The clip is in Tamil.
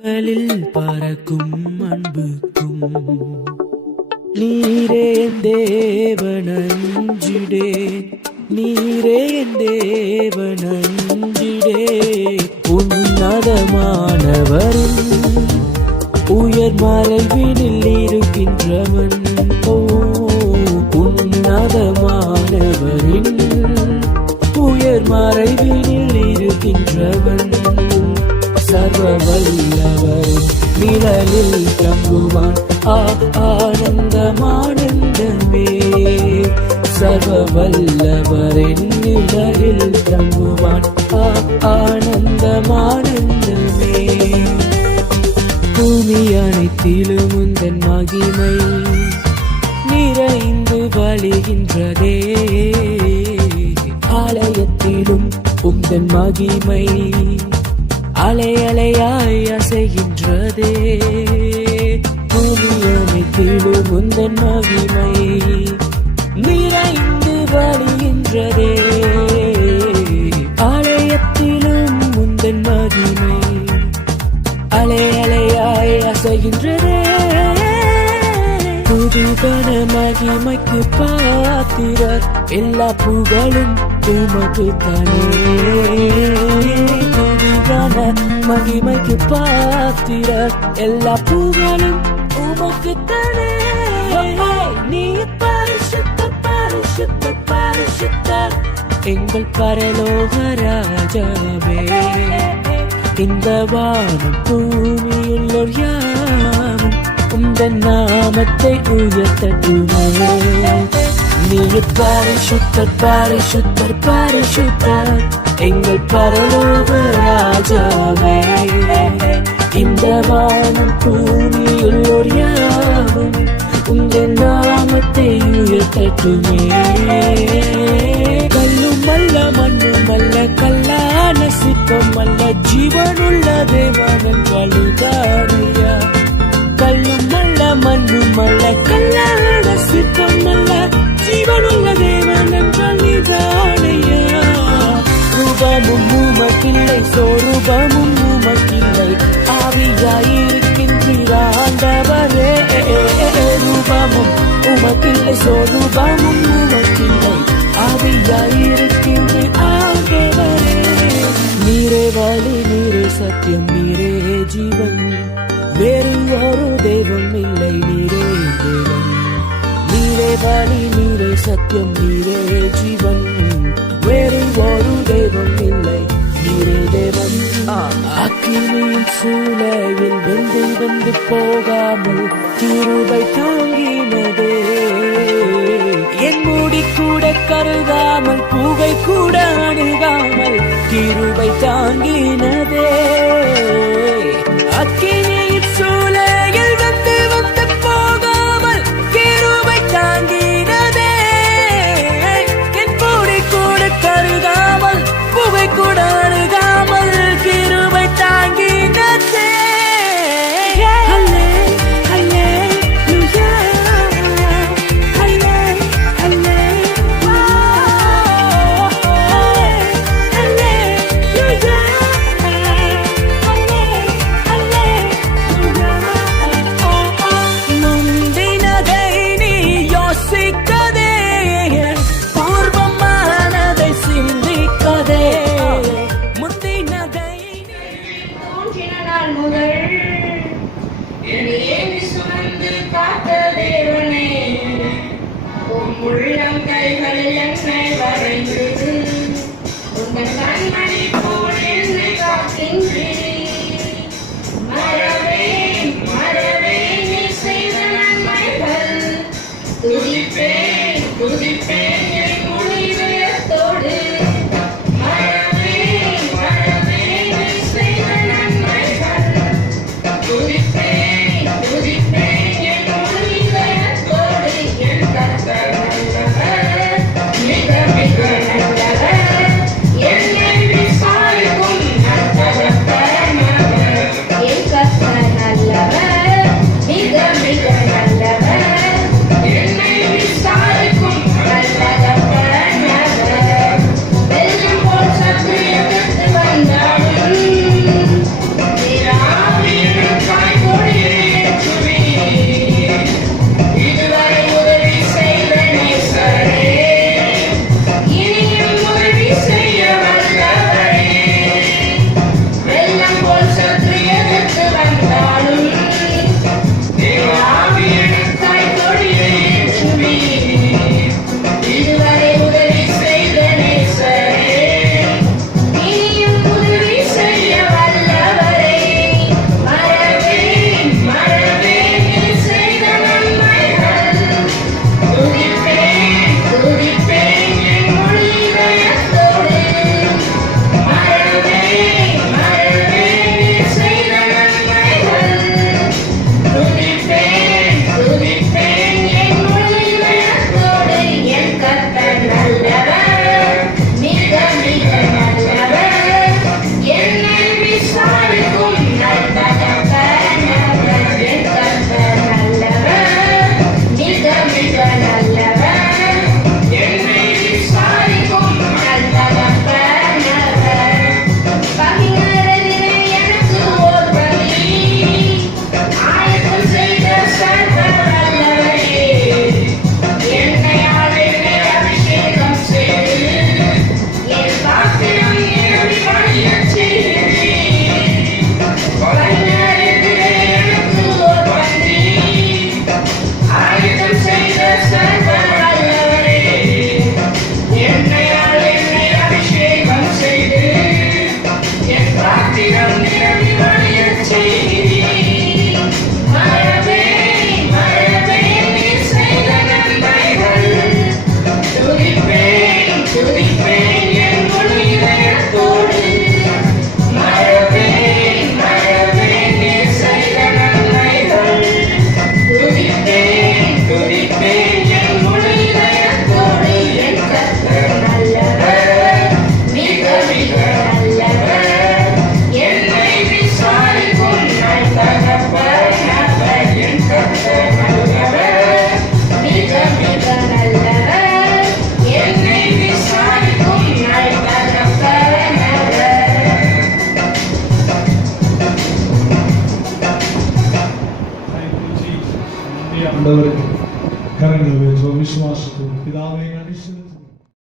கடலில் பறக்கும் அன்புக்கும் நீரே என் தேவனஞ்சிடே, நீரே என் தேவனஞ்சிடே. உன்னதமானவரின் உயர் மறைவினில் இருக்கின்றவன், உன்னதமானவரின் உயர் மறைவினில் இருக்கின்றவன். சர்வ வல்லவரின் நிழலில் தங்குவான் ஆனந்தமானந்தமே. சர்வ வல்லவரின் நிழலில் தங்குவான் ஆனந்தமானந்தமே. பூமி அனைத்திலும் உந்தன் மகிமை நிறைந்து வழிகின்றதே. ஆலயத்திலும் உந்தன் மகிமை அலை அலையாய் அசைகின்றதே. பூமி அனைத்திலும் உந்தன் மகிமை நிறைந்து வழிகின்றதே. ஆலயத்திலும் உந்தன் மகிமை அலை அலையாய் அசைகின்றதே. புதுகன மகிமைக்கு பாத்திரர், எல்லா புகழும் உமக்கு தானே. புதுகன மகிமைக்கு பாத்திரர், எல்லா புகழும் உமக்கு தானே. நீ பரிசுத்த பரிசுத்த பரிசுத்தர், எங்கள் பரலோக ராஜாவே. இந்த வானம் பூமியுள்ளோர் யாவும் உந்தன் நாமத்தை உயர்த்தட்டுமே. நீ பரிசுத்தர் பரிசுத்தர் பரிசுத்தர், எங்கள் பரலோக ராஜாவே. இந்த வானம் பூமியுள்ளோர் யாவும் உந்தன் நாமத்தை உயர்த்தட்டுமே. கல்லும் அல்ல மண்ணும் அல்ல கல்லான சிற்பம் அல்ல, ஜீவனுள்ள தேவன் கழுதாரியா. கல்லும் அல்ல மண்ணும் அல்ல கல்லான சிற்பம் அல்ல, ஜீவனுள்ள தேவன் கழுதாரியா. ரூபமும் உமக்கில்லை, சொரூபமும் உமக்கில்லை, ஆவியாயிருக்கின்ற ஆண்டவரே. ரூபமும் உமக்கில்லை, சொரூபமும் உமக்கில்லை, ஆவியாயிருக்கின்ற ஆண்டவரே. நீரே வழி, நீரே சத்தியம், நீரே ஜீவன், வேறு ஒரு தெய்வம் இல்லை, நீரே தேவன். நீரே வழி, நீரே சத்தியம், நீரே ஜீவன், வேறு ஒரு தெய்வம் இல்லை, நீரே தேவன். அக்கினியின் சூளையில் வெந்து வெந்து போகாமல் கிருபை தாங்கினதே. என் மூடி கூட கருகாமல், பூவை கூட அணுகாமல் கிருபை தாங்கினதே. அக்கினியின் சூளையில் வந்து வந்து போகாமல் கிருபை தாங்கினதே. என் மூடி கூட கருகாமல், பூவை கூட அணுகாமல் கிருபை தாங்கினதே. உள்ளம் கைகளில் என்னை வரைந்து உங்கள் கண்மணி போல் என்னை காக்கின்றீர். மறவேன் மறவேன் நீ செய்த நன்மைகள், துதிப்பேன் துதிப்பேன் என் முழு இதயத்தோடு. மறவேன் மறவேன் நீ செய்த நன்மைகள், துதிப்பேன் துதிப்பேன் என் முழு இதயத்தோடு. என் கர்த்தர் மிக மிக நல்லவர், என்னை விசாரிக்கும் நற்தகப்பனவர். என் கர்த்தர் நல்லவர், மிக மிக நல்லவர், என்னை விசாரிக்கும் நற்தகப்பனவர். வெள்ளம் போல் சத்துரு எதிர்த்து வந்தாலும், ஆண்டவருக்கு கரங்களை உயர்த்துவோம் விசுவாசத்தோடு. பிதாவே நன்றி.